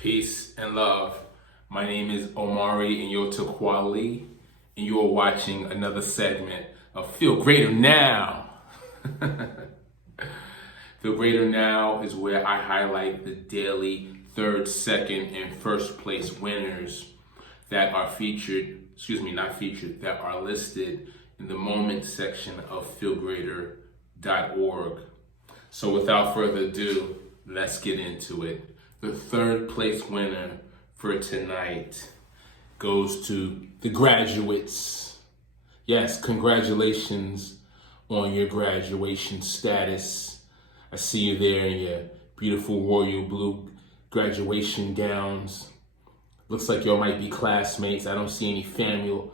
Peace and love. My name is Omari Nyotakwali, and you are watching another segment of Feel Greater Now. Feel Greater Now is where I highlight the daily third, second, and first place winners that are that are listed in the moment section of FeeLgr8r.org. So without further ado, let's get into it. The third place winner for tonight goes to the graduates. Yes, congratulations on your graduation status. I see you there in your beautiful royal blue graduation gowns. Looks like you might be classmates. I don't see any familial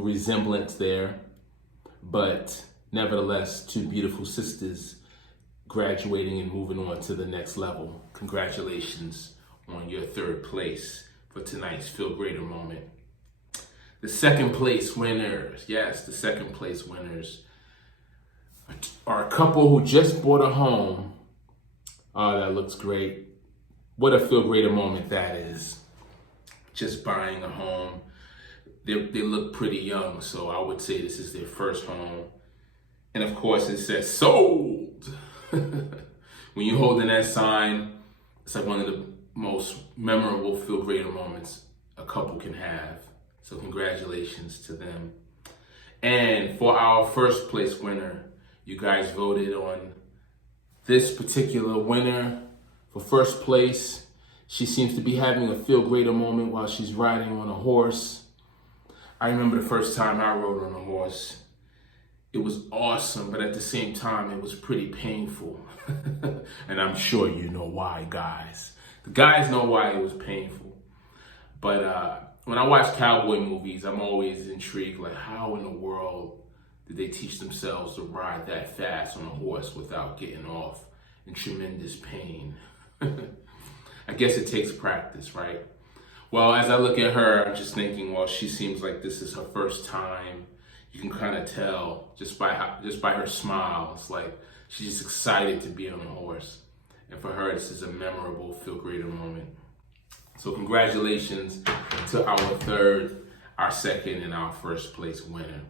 resemblance there, but nevertheless, two beautiful sisters graduating and moving on to the next level. Congratulations on your third place for tonight's Feel Greater moment. The second place winners, yes, the second place winners are a couple who just bought a home. Oh, that looks great. What a Feel Greater moment that is. Just buying a home. They look pretty young, so I would say this is their first home. And of course it says sold. When you're holding that sign, it's like one of the most memorable Feel Greater moments a couple can have. So congratulations to them. And for our first place winner, you guys voted on this particular winner for first place. She seems to be having a Feel Greater moment while she's riding on a horse. I remember the first time I rode on a horse. It was awesome, but at the same time, it was pretty painful. And I'm sure you know why, guys. The guys know why it was painful. But when I watch cowboy movies, I'm always intrigued, like how in the world did they teach themselves to ride that fast on a horse without getting off in tremendous pain? I guess it takes practice, right? Well, as I look at her, I'm just thinking, well, she seems like this is her first time. You can kind of tell just by her smile. It's like she's just excited to be on a horse. And for her, this is a memorable Feel Greater moment. So congratulations to our third, our second, and our first place winner.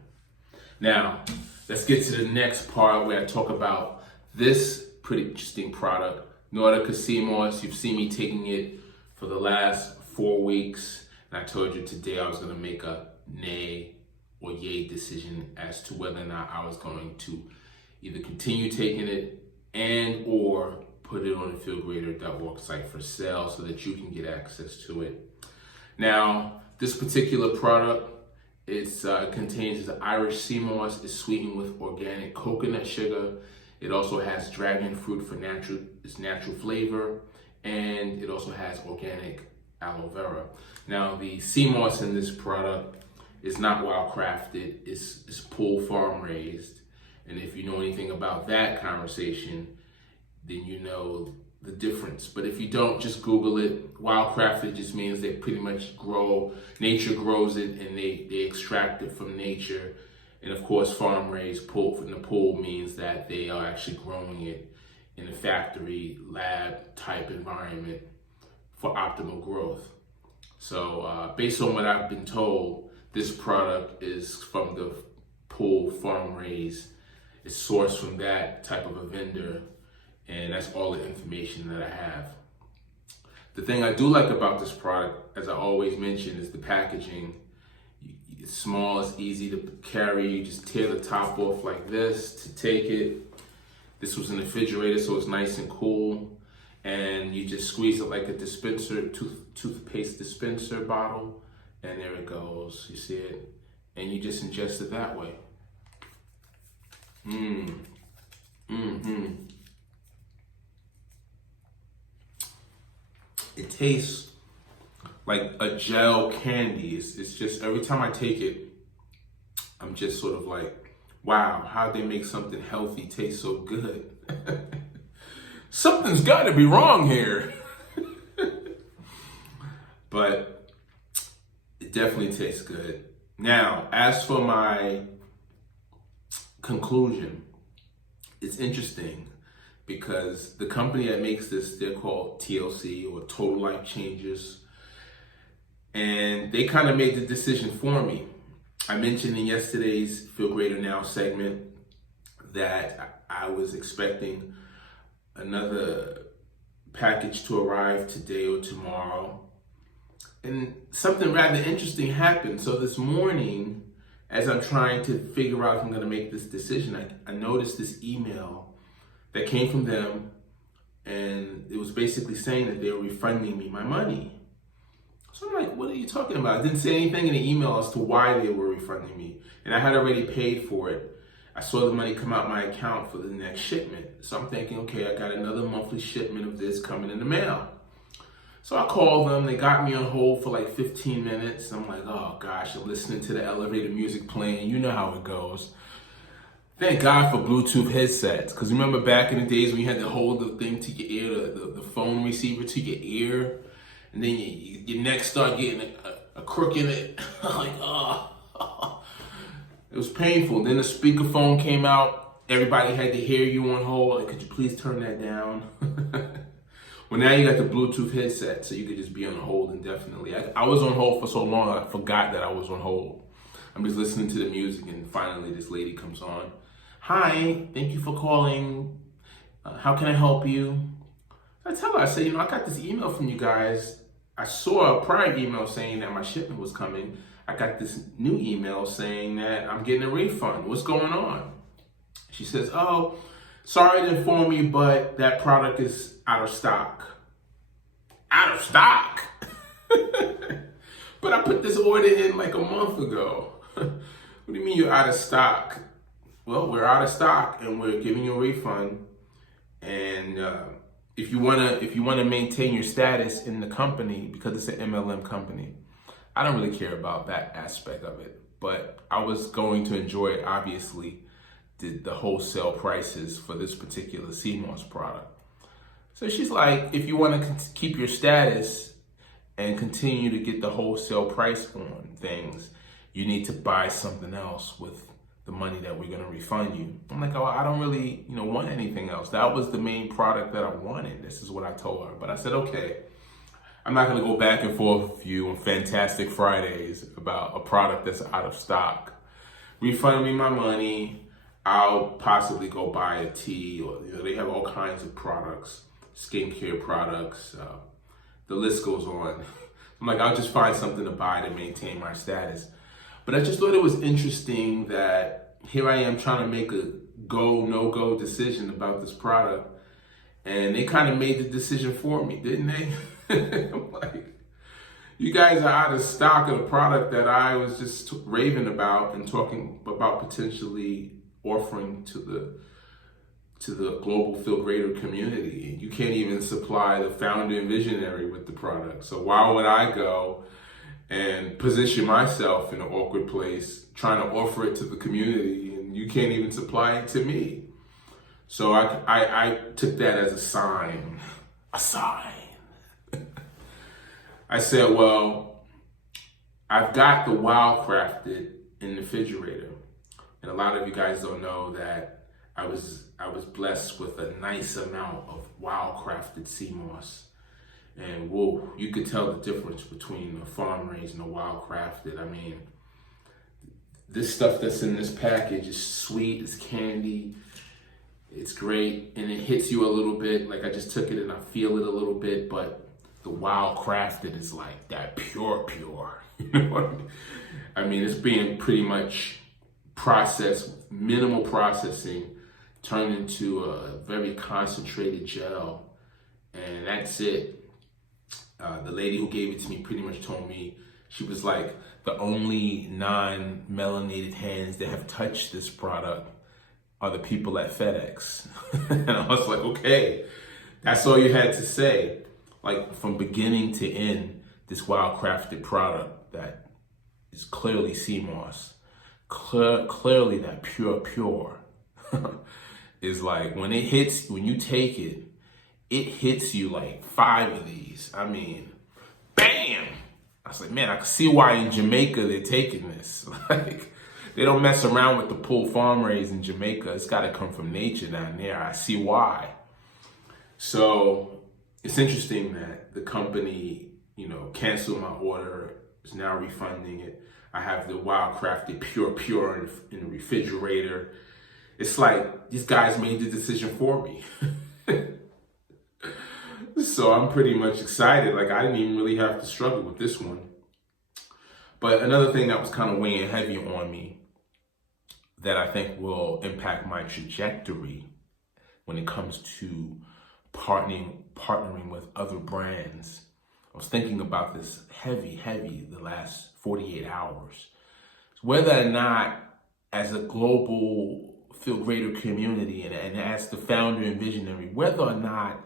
Now, let's get to the next part where I talk about this pretty interesting product, Nordica Sea Moss. You've seen me taking it for the last 4 weeks. And I told you today I was going to make a nay or yay decision as to whether or not I was going to either continue taking it and or put it on the FeeLgr8r.org site for sale so that you can get access to it. Now, this particular product, it contains the Irish sea moss. It's sweetened with organic coconut sugar. It also has dragon fruit for natural flavor, and it also has organic aloe vera. Now, the sea moss in this product is not wild crafted. It's pool farm raised. And if you know anything about that conversation, then you know the difference. But if you don't, just Google it. Wild crafted just means they pretty much nature grows it and they extract it from nature. And of course, farm raised from the pool means that they are actually growing it in a factory lab type environment for optimal growth. So based on what I've been told, this product is from the pool farm raised. It's sourced from that type of a vendor, and that's all the information that I have. The thing I do like about this product, as I always mention, is the packaging. It's small, it's easy to carry. You just tear the top off like this to take it. This was in the refrigerator, so it's nice and cool. And you just squeeze it like a toothpaste dispenser bottle. And there it goes, you see it? And you just ingest it that way. It tastes like a gel candy. It's just, every time I take it, I'm just sort of like, wow, how'd they make something healthy taste so good? Something's gotta be wrong here. But it definitely tastes good. Now, as for my conclusion, it's interesting because the company that makes this, they're called TLC, or Total Life Changes. And they kind of made the decision for me. I mentioned in yesterday's FeeLgr8r Now segment that I was expecting another package to arrive today or tomorrow. And something rather interesting happened. So this morning, as I'm trying to figure out if I'm going to make this decision, I noticed this email that came from them, and it was basically saying that they were refunding me my money. So I'm like, what are you talking about? I didn't say anything in the email as to why they were refunding me. And I had already paid for it. I saw the money come out my account for the next shipment. So I'm thinking, okay, I got another monthly shipment of this coming in the mail. So I called them. They got me on hold for like 15 minutes. I'm like, oh gosh, I'm listening to the elevator music playing. You know how it goes. Thank God for Bluetooth headsets. Because remember back in the days when you had to hold the thing to your ear, the phone receiver to your ear, and then your neck start getting a crook in it. I'm like, oh. It was painful. Then the speakerphone came out. Everybody had to hear you on hold. Like, could you please turn that down? Well, now you got the Bluetooth headset, so you could just be on hold indefinitely. I was on hold for so long, I forgot that I was on hold. I'm just listening to the music, and finally this lady comes on. Hi, thank you for calling. How can I help you? I tell her, I say, I got this email from you guys. I saw a prior email saying that my shipment was coming. I got this new email saying that I'm getting a refund. What's going on? She says, oh, sorry to inform you, but that product is out of stock. Out of stock? But I put this order in like a month ago. What do you mean you're out of stock? Well, we're out of stock and we're giving you a refund. And if you wanna maintain your status in the company, because it's an MLM company, I don't really care about that aspect of it. But I was going to enjoy it, obviously, the wholesale prices for this particular CMOS product. So she's like, if you want to keep your status and continue to get the wholesale price on things, you need to buy something else with the money that we're going to refund you. I'm like, oh, I don't really, want anything else. That was the main product that I wanted. This is what I told her. But I said, okay, I'm not going to go back and forth with you on Fantastic Fridays about a product that's out of stock. Refund me my money. I'll possibly go buy a tea, or they have all kinds of products, skincare products. The list goes on. I'm like, I'll just find something to buy to maintain my status. But I just thought it was interesting that here I am trying to make a go, no-go decision about this product. And they kind of made the decision for me, didn't they? I'm like, you guys are out of stock of the product that I was just raving about and talking about potentially offering to the global FeeLgr8r community. You can't even supply the founder and visionary with the product. So why would I go and position myself in an awkward place trying to offer it to the community, and you can't even supply it to me? So I took that as a sign. A sign. I said, well, I've got the Wow Crafted in the refrigerator. And a lot of you guys don't know that I was blessed with a nice amount of Wow Crafted CMOS. And whoa, you could tell the difference between the farm raised and the Wow Crafted. I mean, this stuff that's in this package is sweet, it's candy, it's great, and it hits you a little bit. Like, I just took it and I feel it a little bit, but the Wow Crafted is like that pure. You know what I mean? I mean, it's being pretty much processed, minimal processing, turned into a very concentrated gel, and that's it. The lady who gave it to me pretty much told me, she was like, the only non-melanated hands that have touched this product are the people at FedEx. And I was like, okay, that's all you had to say. Like, from beginning to end, this Wow Crafted product that is clearly CMOS, clearly that pure, is like, when you take it, it hits you like 5 of these. I mean, bam! I was like, man, I can see why in Jamaica they're taking this. Like, they don't mess around with the pulled farm raised in Jamaica. It's got to come from nature down there. I see why. So it's interesting that the company, canceled my order, is now refunding it. I have the Wildcrafted Pure in the refrigerator. It's like these guys made the decision for me. So I'm pretty much excited. Like, I didn't even really have to struggle with this one. But another thing that was kind of weighing heavy on me that I think will impact my trajectory when it comes to partnering with other brands. I was thinking about this heavy the last 48 hours. Whether or not, as a global FeeLgr8r community and as the founder and visionary, whether or not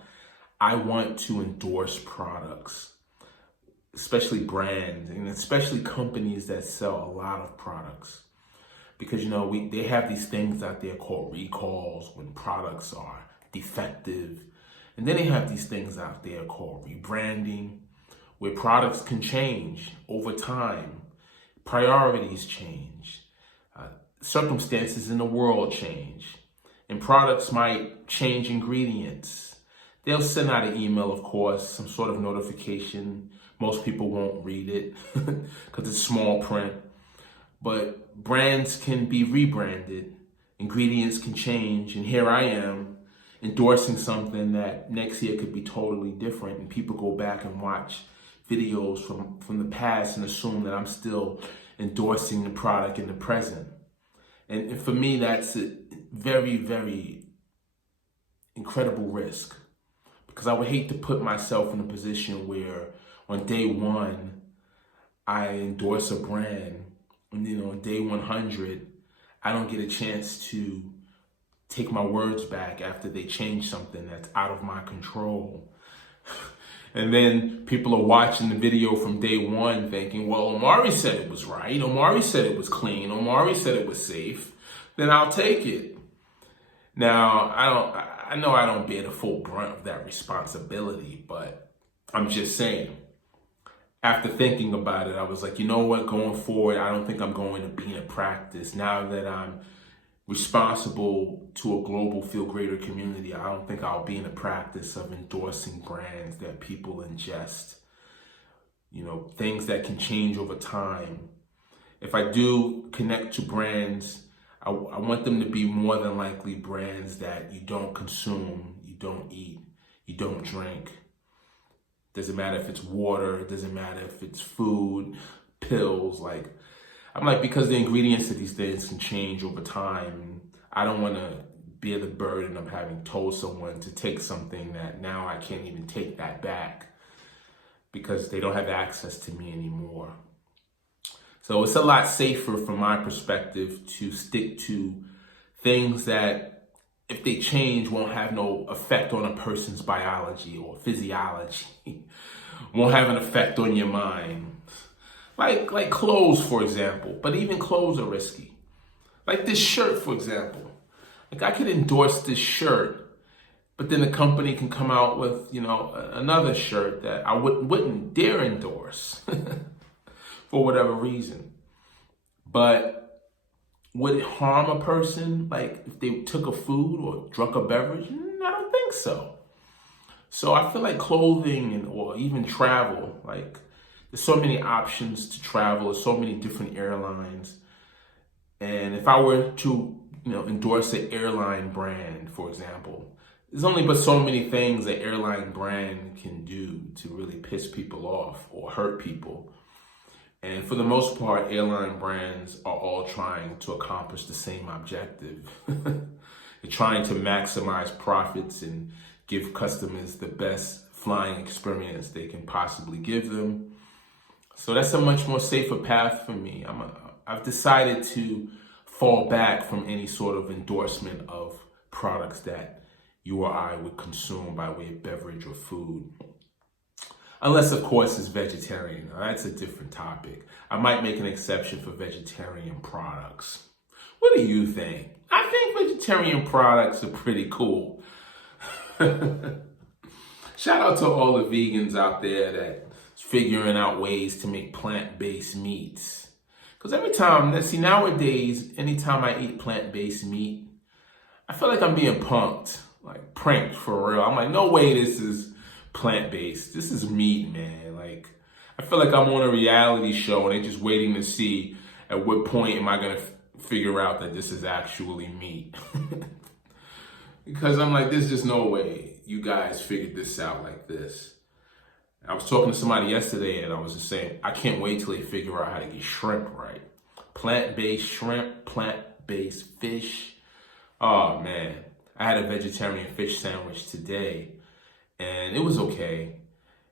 I want to endorse products, especially brands and especially companies that sell a lot of products. Because, they have these things out there called recalls when products are defective. And then they have these things out there called rebranding, where products can change over time. Priorities change. Circumstances in the world change. And products might change ingredients. They'll send out an email, of course, some sort of notification. Most people won't read it because it's small print. But brands can be rebranded. Ingredients can change. And here I am endorsing something that next year could be totally different. And people go back and watch videos from the past and assume that I'm still endorsing the product in the present. And for me, that's a very, very incredible risk. Because I would hate to put myself in a position where on day one, I endorse a brand, and then on day 100, I don't get a chance to take my words back after they change something that's out of my control. And then people are watching the video from day one thinking, well, Omari said it was right. Omari said it was clean. Omari said it was safe. Then I'll take it. Now, I know I don't bear the full brunt of that responsibility, but I'm just saying, after thinking about it, I was like, you know what, going forward, I don't think I'm going to be in a practice. Now that I'm responsible to a global FeeLgr8r community, I don't think I'll be in a practice of endorsing brands that people ingest. Things that can change over time. If I do connect to brands, I want them to be more than likely brands that you don't consume, you don't eat, you don't drink. Doesn't matter if it's water, it doesn't matter if it's food, pills. Because the ingredients of these things can change over time. I don't want to bear the burden of having told someone to take something that now I can't even take that back because they don't have access to me anymore. So it's a lot safer from my perspective to stick to things that, if they change, won't have no effect on a person's biology or physiology, won't have an effect on your mind. Like clothes, for example, but even clothes are risky. Like this shirt, for example. I could endorse this shirt, but then the company can come out with, another shirt that I wouldn't dare endorse. For whatever reason. But would it harm a person, if they took a food or drank a beverage? I don't think so. So I feel like clothing or even travel, there's so many options to travel, there's so many different airlines. And if I were to, endorse an airline brand, for example, there's only but so many things an airline brand can do to really piss people off or hurt people. And for the most part, airline brands are all trying to accomplish the same objective. They're trying to maximize profits and give customers the best flying experience they can possibly give them. So that's a much more safer path for me. I've decided to fall back from any sort of endorsement of products that you or I would consume by way of beverage or food. Unless, of course, it's vegetarian. Now, that's a different topic. I might make an exception for vegetarian products. What do you think? I think vegetarian products are pretty cool. Shout out to all the vegans out there that's figuring out ways to make plant-based meats. Because nowadays, anytime I eat plant-based meat, I feel like I'm being punked. pranked for real. I'm like, no way this is plant-based. This is meat, man. Like, I feel like I'm on a reality show and they're just waiting to see at what point am I going to figure out that this is actually meat. Because I'm like, there's just no way you guys figured this out like this. I was talking to somebody yesterday and I was just saying, I can't wait till they figure out how to get shrimp right. Plant-based shrimp, plant-based fish. Oh man, I had a vegetarian fish sandwich today and it was okay.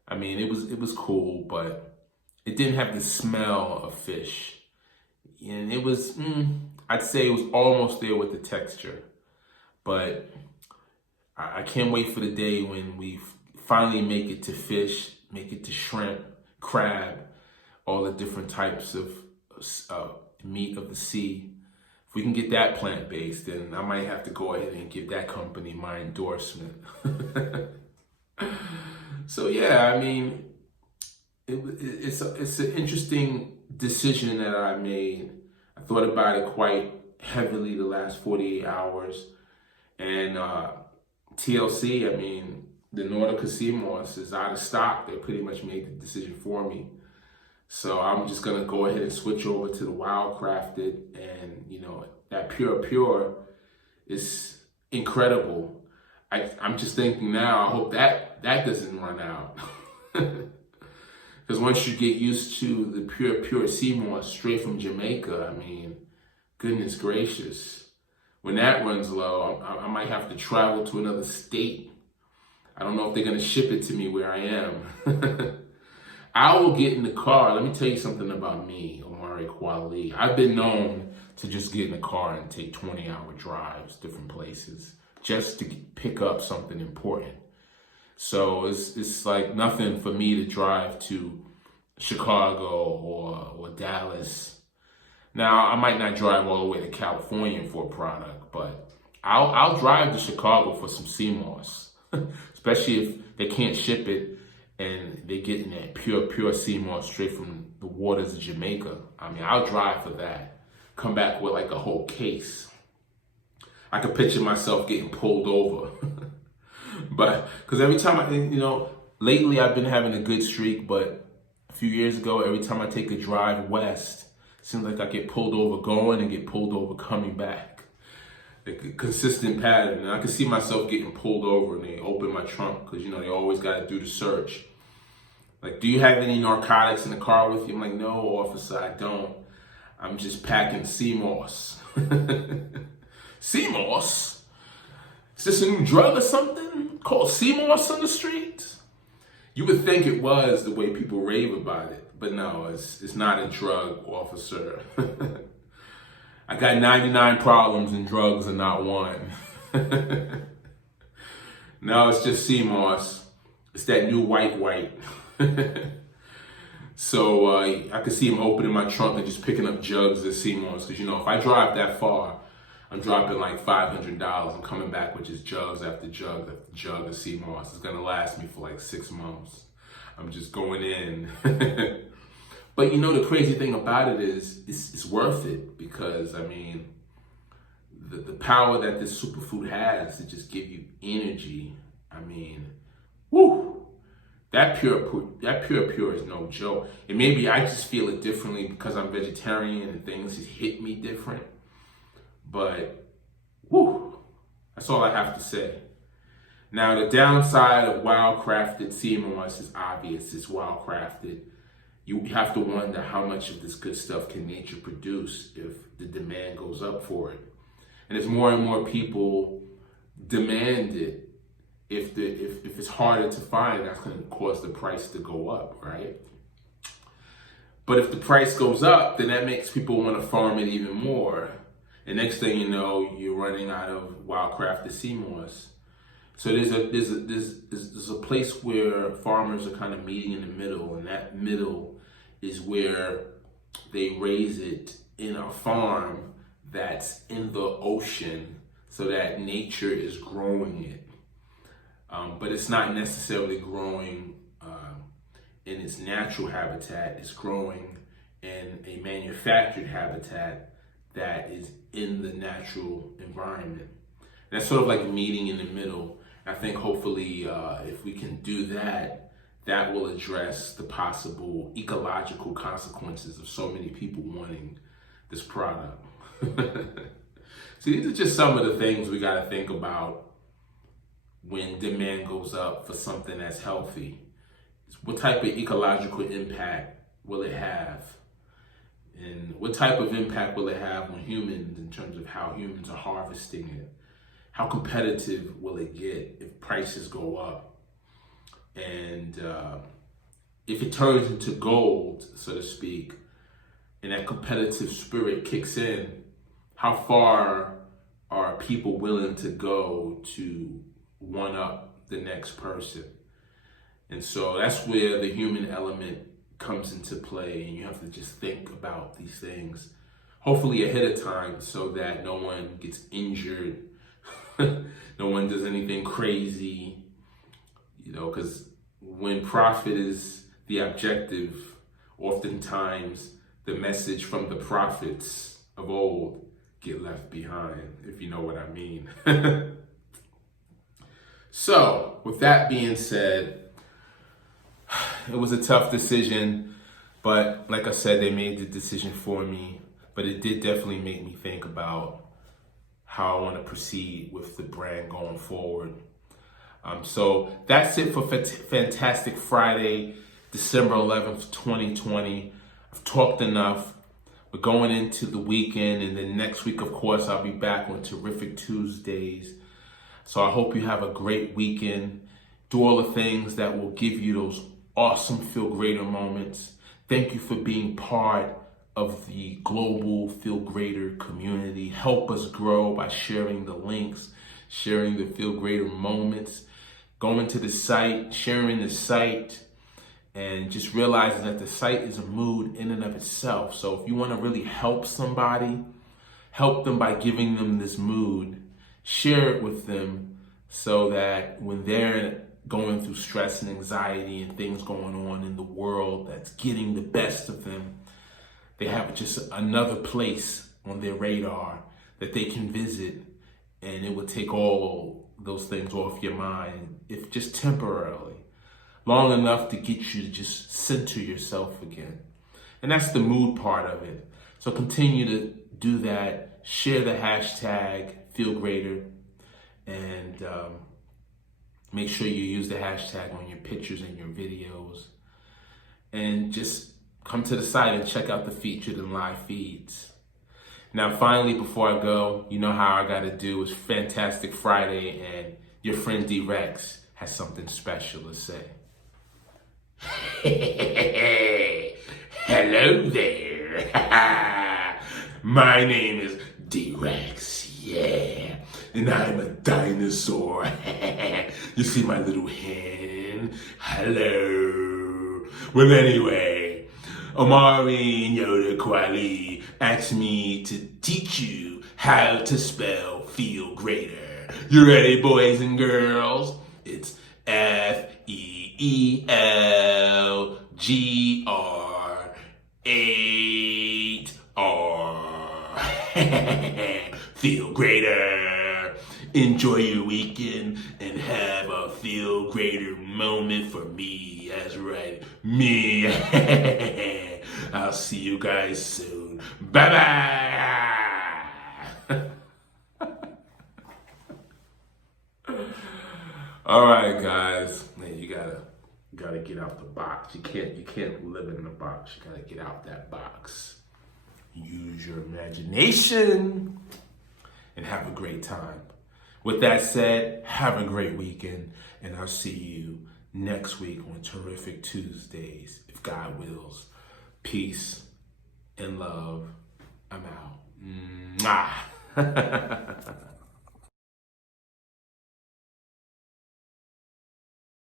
I mean, it was cool, but it didn't have the smell of fish. And it was, I'd say it was almost there with the texture. But I can't wait for the day when we finally make it to fish, make it to shrimp, crab, all the different types of meat of the sea. If we can get that plant-based, then I might have to go ahead and give that company my endorsement. So yeah, I mean, it's an interesting decision that I made. I thought about it quite heavily the last 48 hours. And TLC, I mean, the Nordica sea moss is out of stock. They pretty much made the decision for me. So I'm just gonna go ahead and switch over to the Wildcrafted, and you know, that pure is incredible. I'm just thinking now, I hope that doesn't run out. Because once you get used to the pure sea moss straight from Jamaica, I mean, goodness gracious. When that runs low, I might have to travel to another state. I don't know if they're gonna ship it to me where I am. I will get in the car. Let me tell you something about me, Omari Kwali. I've been known to just get in the car and take 20-hour drives, different places, just to pick up something important. So it's like nothing for me to drive to Chicago or Dallas. Now, I might not drive all the way to California for a product, but I'll drive to Chicago for some sea moss, especially if they can't ship it and they're getting that pure sea moss straight from the waters of Jamaica. I mean, I'll drive for that. Come back with like a whole case. I could picture myself getting pulled over. But, because every time lately I've been having a good streak, but a few years ago, every time I take a drive west, it seems like I get pulled over going and get pulled over coming back. Like a consistent pattern. And I can see myself getting pulled over and they open my trunk because, they always got to do the search. Like, do you have any narcotics in the car with you? I'm like, no, officer, I don't. I'm just packing sea moss. Sea moss? Is this a new drug or something called sea moss on the street? You would think it was the way people rave about it. But no, it's not a drug, officer. I got 99 problems and drugs are not one. No, it's just sea moss. It's that new white. So I could see him opening my trunk and just picking up jugs of sea moss. Because, if I drive that far, I'm dropping like $500. I'm coming back with just jugs after jug after jug of sea moss. It's going to last me for like 6 months. I'm just going in. But the crazy thing about it is it's worth it because, I mean, the power that this superfood has to just give you energy. I mean, woo! That pure is no joke. And maybe I just feel it differently because I'm vegetarian and things just hit me different. But, woo! That's all I have to say. Now, the downside of wild-crafted sea moss is obvious. It's wild-crafted. You have to wonder how much of this good stuff can nature produce if the demand goes up for it. And as more and more people demand it, if it's harder to find, that's going to cause the price to go up, right? But if the price goes up, then that makes people want to farm it even more. And next thing you know, you're running out of wild-crafted sea moss. So there's a place where farmers are kind of meeting in the middle, and that middle is where they raise it in a farm that's in the ocean, so that nature is growing it. But it's not necessarily growing in its natural habitat. It's growing in a manufactured habitat that is in the natural environment. That's sort of like meeting in the middle. I think hopefully if we can do that, that will address the possible ecological consequences of so many people wanting this product. So these are just some of the things we got to think about when demand goes up for something that's healthy. What type of ecological impact will it have? And what type of impact will it have on humans in terms of how humans are harvesting it? How competitive will it get if prices go up? And if it turns into gold, so to speak, and that competitive spirit kicks in, how far are people willing to go to one up the next person? And so that's where the human element comes into play, and you have to just think about these things, hopefully ahead of time, so that no one gets injured, no one does anything crazy, because when profit is the objective, oftentimes the message from the prophets of old get left behind, if you know what I mean. So, with that being said, it was a tough decision, but like I said, they made the decision for me. But it did definitely make me think about how I want to proceed with the brand going forward. So that's it for Fantastic Friday, December 11th, 2020. I've talked enough. We're going into the weekend, and then next week, of course, I'll be back on Terrific Tuesdays. So I hope you have a great weekend. Do all the things that will give you those awesome Feel Greater moments. Thank you for being part of the global Feel Greater community. Help us grow by sharing the links, sharing the Feel Greater moments, going to the site, sharing the site, and just realizing that the site is a mood in and of itself. So if you want to really help somebody, help them by giving them this mood. Share it with them so that when they're going through stress and anxiety and things going on in the world that's getting the best of them, they have just another place on their radar that they can visit, and it will take all those things off your mind, if just temporarily, long enough to get you to just center yourself again. And that's the mood part of it. So continue to do that. Share the hashtag FeelGreater, and make sure you use the hashtag on your pictures and your videos. And just come to the site and check out the featured and live feeds. Now, finally, before I go, you know how I got to do. It's Fantastic Friday, and your friend D-Rex has something special to say. Hello there. My name is D-Rex, yeah. And I'm a dinosaur. You see my little hand? Hello. Well, anyway, Amari and Yoda Kwali asked me to teach you how to spell Feel Greater. You ready, boys and girls? It's FeeLgr8r. Feel Greater. Enjoy your weekend and have a Feel Greater moment for me. That's right, me. I'll see you guys soon. Bye-bye. All right, guys. Man, you gotta get out the box. You can't live in the box. You gotta get out that box. Use your imagination and have a great time. With that said, have a great weekend, and I'll see you next week on Terrific Tuesdays, if God wills. Peace and love. I'm out. Mwah.